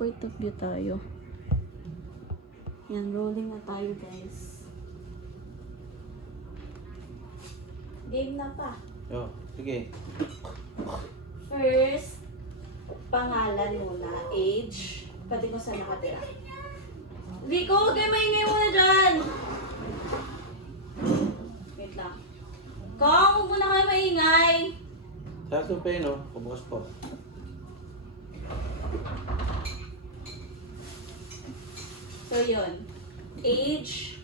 Point of view tayo. Yan, rolling na tayo guys. Game na pa. Oh, sige. First, pangalan muna, age, pati kung saan nakatira. Rico, huwag kayo maingay muna dyan! Wait lang. Kong, huwag muna kayo maingay! Sakto pa yun, oh. Pabukas po. So, yun. Age,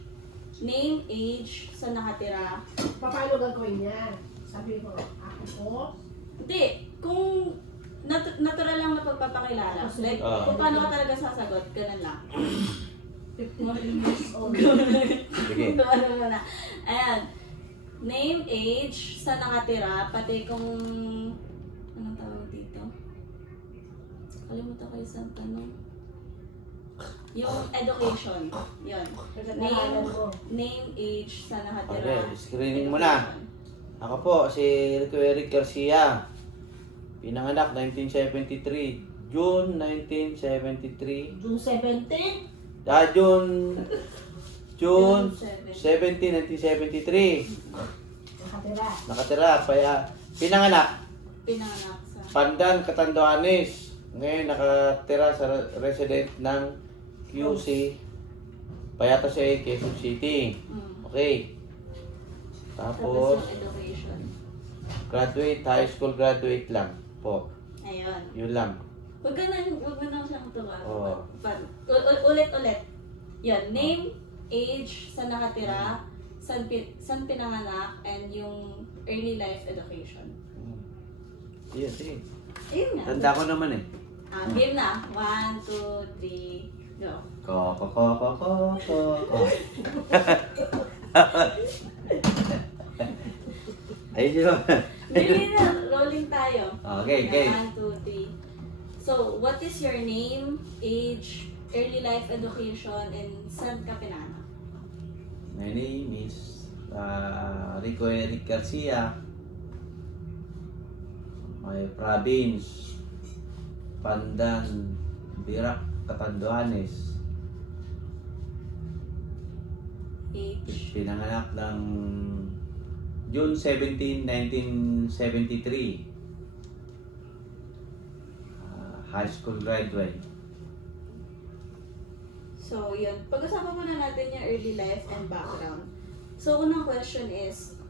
name, age, saan nakatira. Paano gagawin niya? Sabi mo, ako po? Hindi, kung natural lang na pagpapakilala. Like, kung paano ka talaga sasagot, ganun lang. 53 years old. Sige. Kung ano muna. Ayan. Name, age, saan nakatira, pati kung... Anong tawag dito? Kalimutan ko isang tanong. Yung education. Yun. Name mo. Name, age, saan nakatira. Okay, screening mo na. Ako po, si Rico Eric Garcia. Pinanganak 1973. June 1973. June 17? June 17, 1973. Nakatira. Nakatira. Pinanganak. Pinanganak sa... Pandan, Catanduanes. Ngayon nakatira sa resident ng QC. Payata siya Quezon City. Okay. Tapos Tapos, yung education. graduate, high school graduate lang po. Ayun. Yun lang. Huwag mo nang siyang tuwa. Oo. Ulit-ulit. Yun, name, age, saan nakatira, saan pinanganak, and yung early life education. Sige, sige. Ayun nga. Tanda ko naman eh. Game na. 1, 2, 3, go. Ko. Ayun yun. Game na. Rolling tayo. Okay, okay. 1, 2, 3. So, what is your name, age, early life education, and saan ka pinanganak? My name is Rico Eric Garcia. My province, Pandan, Birac, Catanduanes. Age. Pinanganak ng June 17, 1973. High school graduate. So, yun. Pag-usapan muna natin yung early life and background. So, unang question is,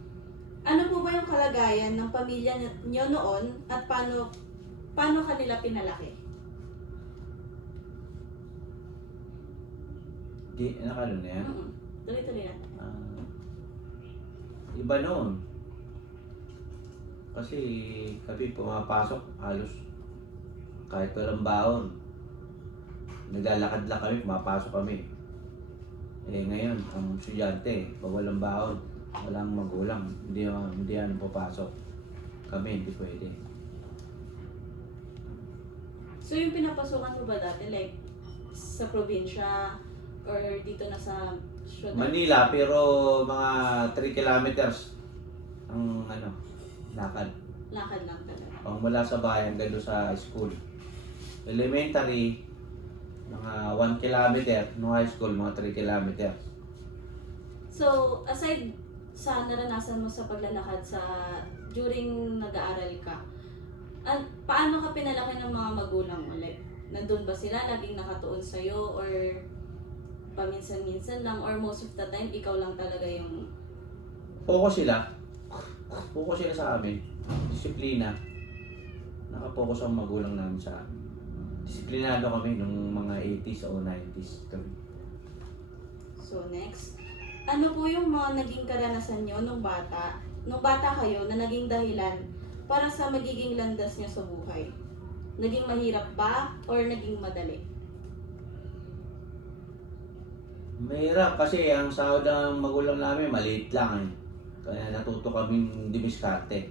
ano po ba yung kalagayan ng pamilya niyo noon at paano kanila pinalaki? Di, nakalo na yan? Tuloy-tuloy na. Iba noon. Kasi kami pumapasok halos kahit walang baon. Naglalakad lang kami, pumapasok kami. Eh ngayon, ang estudyante, pag walang baon, walang magulang, hindi yan papasok. Kami, hindi pwede. So, yung pinapasukan mo ba dati, like, sa probinsya or dito na sa syudad? Manila, pero mga 3 kilometers ang lakad. Lakad lang talaga. Pang mula sa bayan, hanggang doon sa school. Elementary, mga 1 kilometer. No high school, mga 3 kilometers. So, aside sa naranasan mo sa paglalakad during nag-aaral ka, paano ka pinalaki ng mga magulang mo? Like, nandun ba sila? Laging nakatuon sa'yo? Or paminsan-minsan lang? Or most of the time, ikaw lang talaga yung... Focus sila. Focus sila sa amin. Disiplina. Nakapokus ang magulang namin sa amin. Disiplinado kami nung mga 80s o 90s kami. So, next. Ano po yung mga naging karanasan nyo nung bata kayo na naging dahilan para sa magiging landas nyo sa buhay? Naging mahirap ba or naging madali? Mahirap kasi ang sahod ng magulang namin maliit lang eh. Kaya natuto kaming dimiskarte.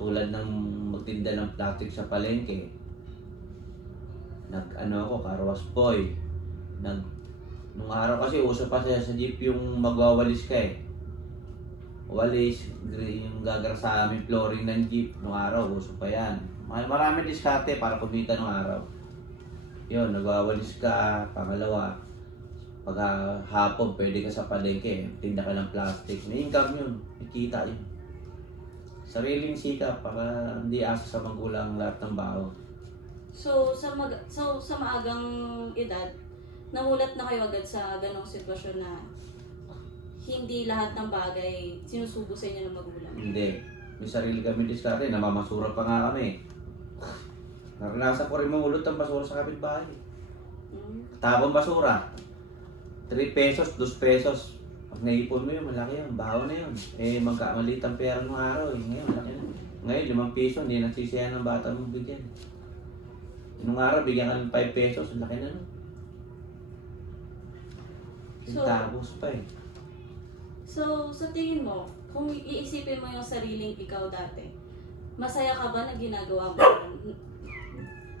Tulad ng magtinda ng plastic sa palengke. Ako, carwash boy. Nung araw kasi uso pa siya sa jeep yung magwawalis ka eh. Walis, yung gagar sa amin flooring ng jeep. Nung araw, uso pa yan. Maraming diskarte para kumita nung araw. Yun, nagwawalis ka. Pangalawa, pag hapon, pwede ka sa palengke. Tinda ka ng plastic. May income yun. May kita yun. Sariling sikap para hindi asa sa magulang lahat ng baho. So, sa maagang edad, namulat na kayo agad sa ganong sitwasyon na hindi lahat ng bagay sinusubo sa inyo ng magulang. Hindi. May sarili kami diskarte. Namamasura pa nga kami. Naranasan ko rin mamulot ng basura sa kapitbahay. Mm. Tapong basura. 3 pesos, 2 pesos. Pag naipon mo yun, malaki yun. Baho na yun. Maliit ang pera ng araw. Ngayon, malaki na. Ngayon, 5 piso, hindi nagsisiyahan ng bata mong bigyan. Nung araw, bigyan ka ng 5 pesos, ang laki na nun. Tapos pa eh. So, sa tingin mo, kung iisipin mo yung sariling ikaw dati, masaya ka ba na ginagawa mo?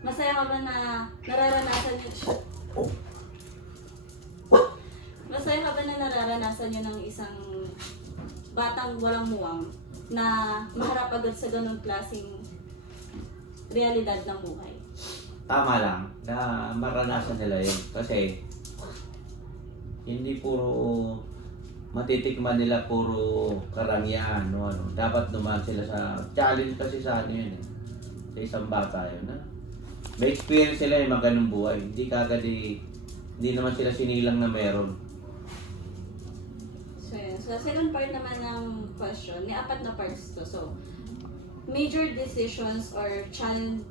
Masaya ka ba na nararanasan yun? Masaya ka ba na nararanasan yun ng isang batang walang muwang na maharap agad sa ganong klaseng realidad ng buhay? Tama lang na maranasan nila yun. Kasi hindi puro matitikman nila puro karangyaan. No? Dapat dumaan sila sa challenge kasi sa ano yun. Sa isang bata yun. May experience sila yung mga ganung buhay. Hindi kagad hindi naman sila sinilang na meron. So, yun. So, second part naman ng question, may 4 na parts to. So, major decisions or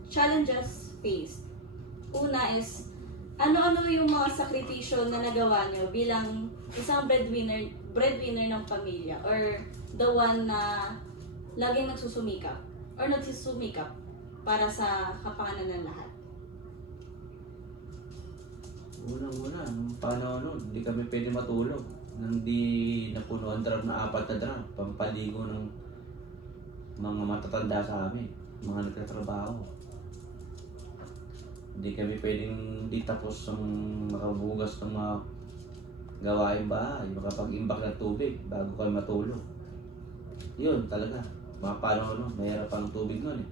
challenges faced. Una is, ano-ano yung mga sakripisyo na nagawa nyo bilang isang breadwinner ng pamilya or the one na laging nagsusumikap or nagsusumikap para sa kapakanan ng lahat? Unang-una, nung panahon nun, hindi kami pwede matulog. Nang di napuno ang drum na 4 na drum, pampaligo ng mga matatanda sa amin, mga nagtatrabaho. Hindi kami pwedeng di tapos ang makabugas ng mga gawain bahay, makapag-imbak ng tubig bago kayo matulog. Yun talaga, mga panahon nun, mayroon pang tubig nun eh.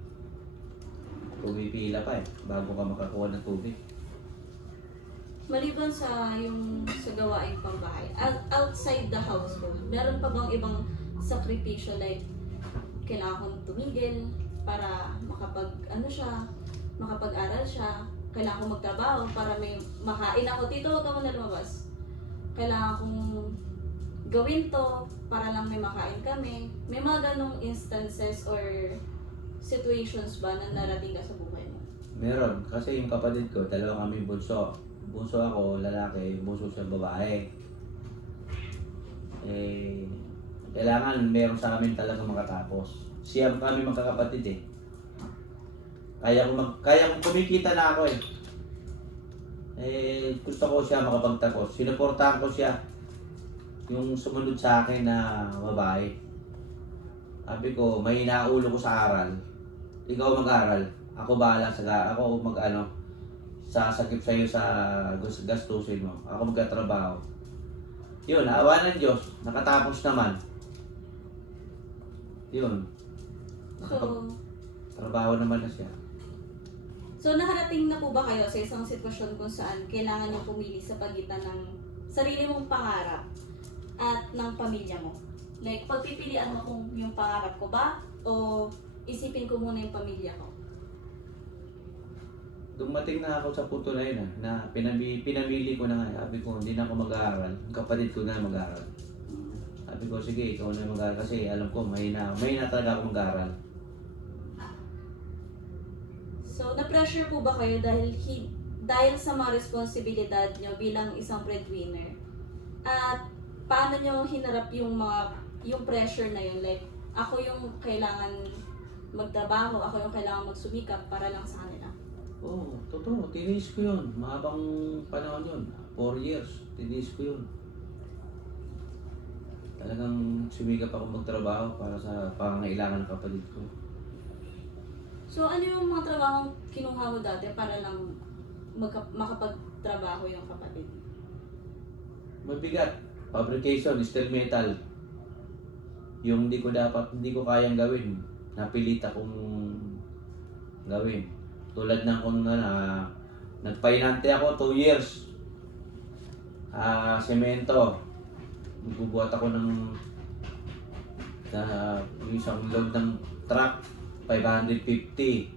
Pumipila pa eh, bago ka makakuha ng tubig. Maliban sa yung sa gawaing pambahay, outside the household, meron pa bang ibang sakripisyo like kailangan kong tumigil para makapag-aral siya, kailangan kong magtrabaho para may makain ako. Tito, huwag ka muna lumabas. Kailangan kong gawin to para lang may makain kami. May mga ganong instances or situations ba na narating ka sa buhay mo? Meron, kasi yung kapatid ko, dalawa kami bunso. Bunso ako, lalaki, bunso siya babae. Kailangan meron sa amin talaga makatapos. Siya kami magkakapatid eh. Kaya kung kumikita na ako eh. Gusto ko siya makapagtapos. Sinuportahan ko siya. Yung sumunod sa akin na babae. Sabi ko, may inaulo ko sa aral. Ikaw mag-aral. Ako bahala ako sasakip sa'yo sa gastusin mo. Ako magkatrabaho. Yun, naawa ng Diyos. Nakatapos naman. Yun. Trabaho naman na siya. So, nakarating na po ba kayo sa isang sitwasyon kung saan kailangan nyo pumili sa pagitan ng sarili mong pangarap at ng pamilya mo? Like, pagpipilian mo kung yung pangarap ko ba o isipin ko muna yung pamilya ko? Dumating na ako sa punto na yun na pinamili ko na nga. Sabi ko, hindi na ako mag-aaral. Yung kapatid ko na mag-aaral. Sabi ko, sige, ikaw na mag-aaral kasi alam ko, mahina talaga ako mag-aaral. So, na-pressure po ba kayo dahil sa mga responsibilidad nyo bilang isang breadwinner? At paano nyo hinarap yung pressure na yun? Like, ako yung kailangan magtrabaho, ako yung kailangan magsumikap para lang sa kanila. Oo, totoo. Tinis ko yun. Mahabang panahon yun. 4 years. Tinis ko yun. Talagang sumikap ako magtrabaho para sa pangangailangan ng kapatid ko. So, ano yung mga trabahong kinuha mo dati para lang makapagtrabaho yung kapatid? Mabigat. Fabrication, steel metal. Yung hindi ko kayang gawin. Napilit akong gawin. Tulad ng kung Nagpainante ako 2 years. Semento. Nagbubuhat ako ng yung isang load ng truck, 550.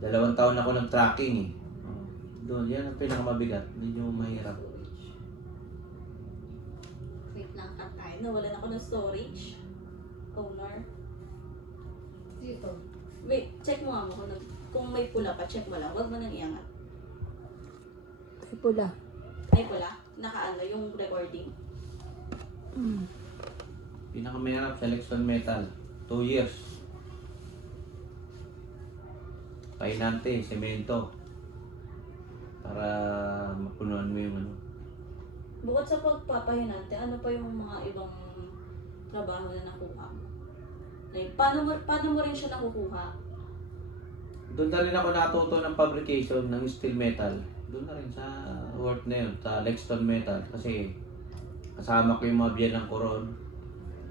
2 taon ako nag-tracking eh. Doon, yan ang pinakamabigat. Medyo mahirap. Wait lang ka tayo. Nawalan ako ng storage. Owner. Dito. Wait, check mo nga mo kung may pula pa, check mo lang. Huwag mo nang iangat. Ay pula. May pula? Nakaano yung recording. Pinakamahirap sa Lexton Metal. 2 years. Painante, semento. Para mapunuan mo yung ano. Bukod sa pagpapahinante, ano pa yung mga ibang trabaho na nakuha mo? Like, paano mo rin siya nakukuha? Doon na rin ako natuto ng fabrication ng steel metal. Doon na rin sa work na yun, sa Lexton Metal. Kasi kasama ko yung mga biyan ng koron.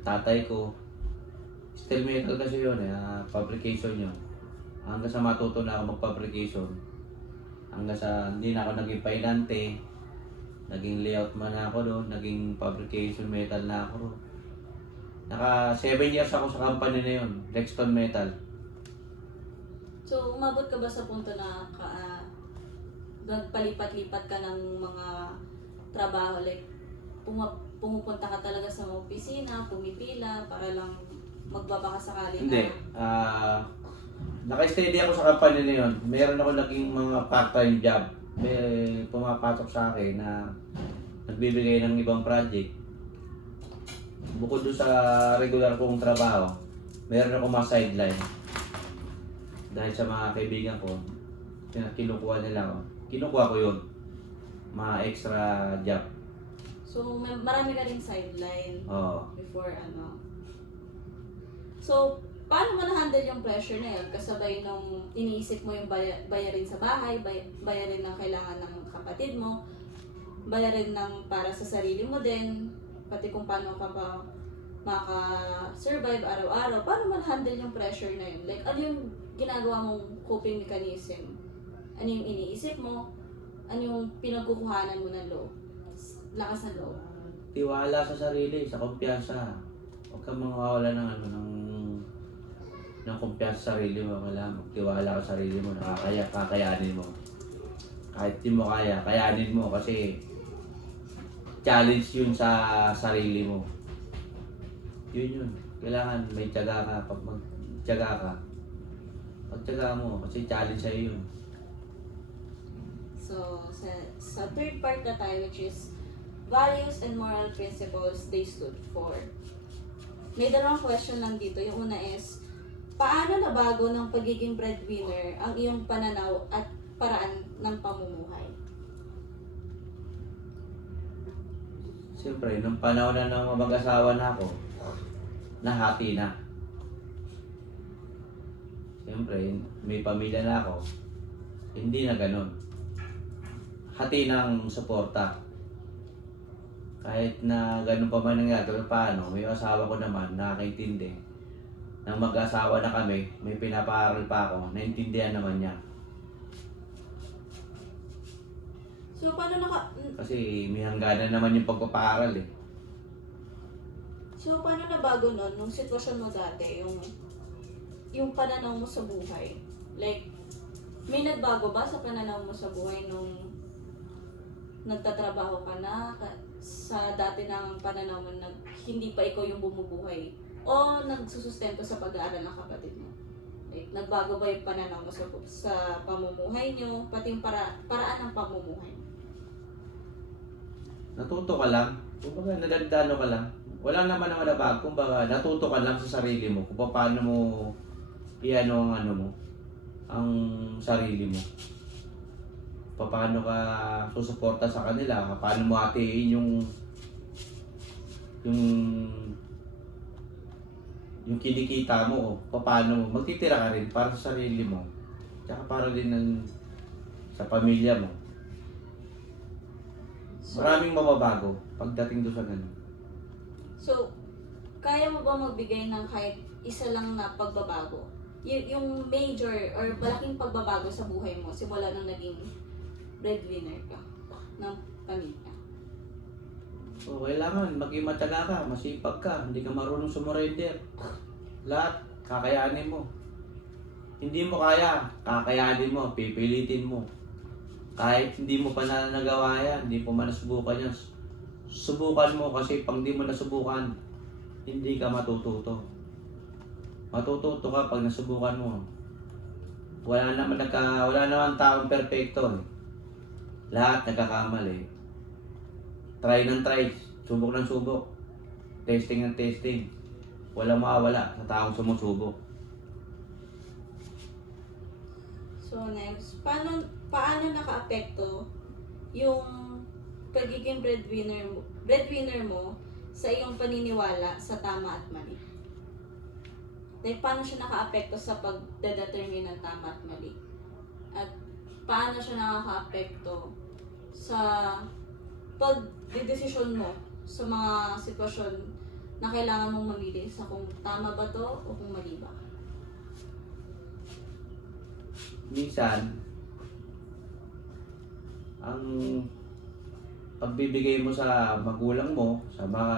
Tatay ko. Steel metal kasi yun fabrication yun. Hanggang sa matuto na ako mag-fabrication. Hanggang sa hindi na ako naging painante. Naging layout man ako doon. Naging fabrication metal na ako doon. Naka 7 years ako sa company na yun, Lexton Metal. So, umabot ka ba sa punto na nagpalipat-lipat ka ng mga trabaho? Like, pumupunta ka talaga sa mga opisina, pumipila, para lang magbabaka sakali Hindi. na... Naka-steady ako sa company na yun. Meron ako naging mga part-time job. May pumapasok sa akin na nagbibigay ng ibang project. Bukod doon sa regular kong trabaho, meron ako mga sideline. Dahil sa mga kaibigan ko, kinukuha nila ako. Kinukuha ko yun. Mga extra job. So, marami ka rin sideline Oo. before ano. So, paano mo na-handle yung pressure na yun? Kasabay nung iniisip mo yung bayarin sa bahay, bayarin ng kailangan ng kapatid mo, bayarin ng para sa sarili mo din, pati kung paano ka pa maka-survive araw-araw. Paano mo na-handle yung pressure na yun? Like, ano yung ginagawa mong coping mechanism? Ano yung iniisip mo? Ano yung pinagkukuhanan mo ng loob? Lakas ng loob. Tiwala sa sarili, sa kumpiyansa. Huwag kang mawawala ng ng kumpiyansa sa sarili mo. Wala, magtiwala ka sa sarili mo. Kakayanin mo. Kahit di mo kaya, kayanin mo kasi challenge yun sa sarili mo. Yun. Kailangan may tiyaga ka. Pag magtiyaga ka, pagtiyaga mo kasi challenge sa'yo yun. So, sa third part na tayo, which is values and moral principles they stood for. May dalawang question lang dito. Yung una is, paano nabago ng pagiging breadwinner ang iyong pananaw at paraan ng pamumuhay? Siyempre, nung panahon na ng mag-asawa na ako, nahati na. Siyempre, may pamilya na ako, hindi na ganun. Hati ng suporta. Kahit na ganun pa man nangyari, paano, may asawa ko naman, nakakaintindi. Nang mag-asawa na kami, may pinapaaral pa ako, naintindihan naman niya. So, paano Kasi may hangganan naman yung pagpapaaral eh. So, paano nabago nun, nung sitwasyon mo dati, yung pananaw mo sa buhay? Like, may nagbago ba sa pananaw mo sa buhay nung nagtatrabaho ka na sa dati ng pananaw mo na hindi pa ikaw yung bumubuhay? O nagsusustento sa pag-aaral ng kapatid mo? Like, nagbago ba yung pananaw mo sa pamumuhay nyo, pati yung paraan ng pamumuhay mo? Natuto ka lang. Kumbaga, nadagdano ka lang. Wala naman naman na bago. Kumbaga, natuto ka lang sa sarili mo kung paano mo iano ang ang sarili mo. Paano ka susuporta sa kanila, paano mo hatiin yung kinikita mo, o paano mo magtitira ka rin para sa sarili mo. Tsaka para din sa pamilya mo. Maraming mababago pagdating doon sa ganun. So, kaya mo ba magbigay ng kahit isa lang na pagbabago yung major or malaking pagbabago sa buhay mo simula nung naging breadwinner ka ng pamilya? So, kailangan maging matyaga ka, masipag ka, hindi ka marunong sumurrender. Lahat, kakayanin mo. Hindi mo kaya, kakayanin mo, pipilitin mo. Kahit hindi mo pa na nagawa yan, hindi mo man nasubukan yan, subukan mo kasi pag hindi mo nasubukan, hindi ka matututo. Matututo ka pag nasubukan mo. Wala naman taong perpekto eh. Lahat nagkakamali. Try ng try, subok ng subok. Testing ng testing. Walang mawawala sa taong sumusubok. So next, paano nakaapekto yung pagiging breadwinner mo sa iyong paniniwala sa tama at mali? Like, paano siya nakaapekto sa pagdedetermine ng tama at mali? At paano siya nakakaapekto sa pagdedesisyon mo sa mga sitwasyon na kailangan mong mamili sa kung tama ba to o kung mali ba? Minsan, ang pagbibigay mo sa magulang mo, sa mga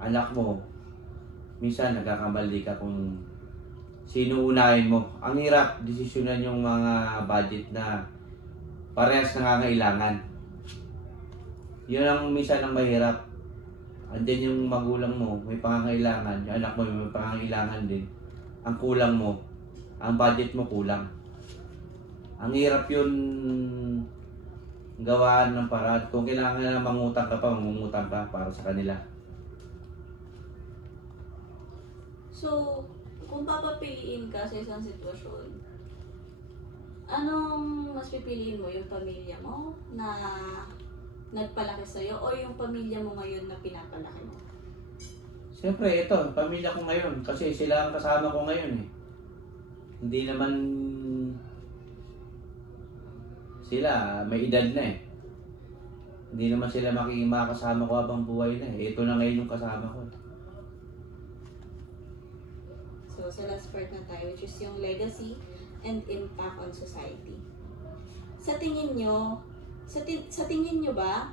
anak mo, minsan nagkakamali ka kung sino unahin mo. Ang hirap desisyonan yung mga budget na parehas nangangailangan. Yun ang minsan ang mahirap. Andyan yung magulang mo, may pangangailangan, yung anak mo may pangangailangan din. Ang kulang mo, ang budget mo kulang. Ang hirap yun gawaan ng paraan. Kung kailangan na mangutang ka pa, mangungutang ka para sa kanila. So, kung papapiliin ka sa isang sitwasyon, anong mas pipiliin mo? Yung pamilya mo na nagpalaki sa'yo o yung pamilya mo ngayon na pinapalaki mo? Siyempre, ito, pamilya ko ngayon. Kasi sila ang kasama ko ngayon eh. Hindi naman sila, may edad na eh. Hindi naman sila makakasama ko habang buhay na eh. Ito na ngayon yung kasama ko. So, sa last part na tayo, which is yung legacy and impact on society. Sa tingin nyo, sa tingin nyo ba,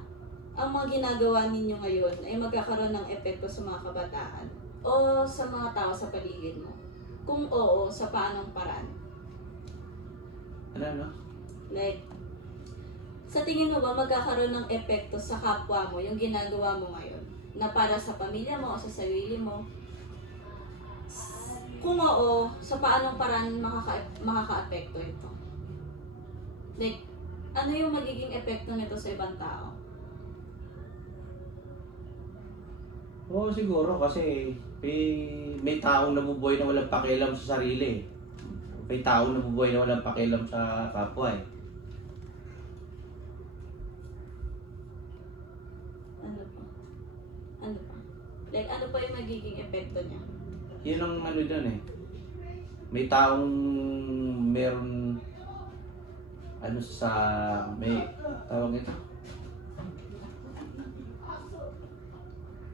ang mga ginagawa ninyo ngayon ay magkakaroon ng epekto sa mga kabataan o sa mga tao sa paligid mo? Kung oo, sa paanong paraan? Ano? Like, sa tingin mo ba magkakaroon ng epekto sa kapwa mo yung ginagawa mo ngayon? Na para sa pamilya mo o sa sarili mo? Kung oo, sa paanong paraan makaka-epekto ito? Like, ano yung magiging epekto nito sa ibang tao? Oo, siguro kasi may taong nabubuhay na walang pakialam sa sarili. May taong nabubuhay na walang pakialam sa kapwa eh. Ano pa? Ano pa? Like, ano pa yung magiging epekto niya? Yun ang ano dun eh. May taong meron ano sa may tawag ito.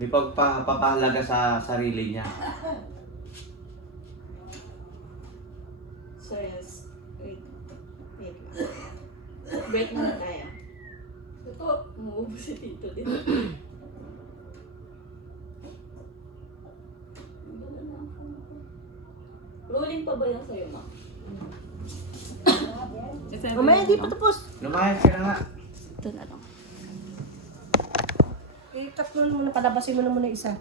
May pagpapahalaga sa sarili niya. So yes, wait lang. Break muna tayo. Ito, Umuubos si Tito din. Rolling pa ba yan sa'yo, ma? mamaya di pa tapos. Lumayas ka na nga. Ito na lang. Tatlo muna, palabasin mo na muna isa.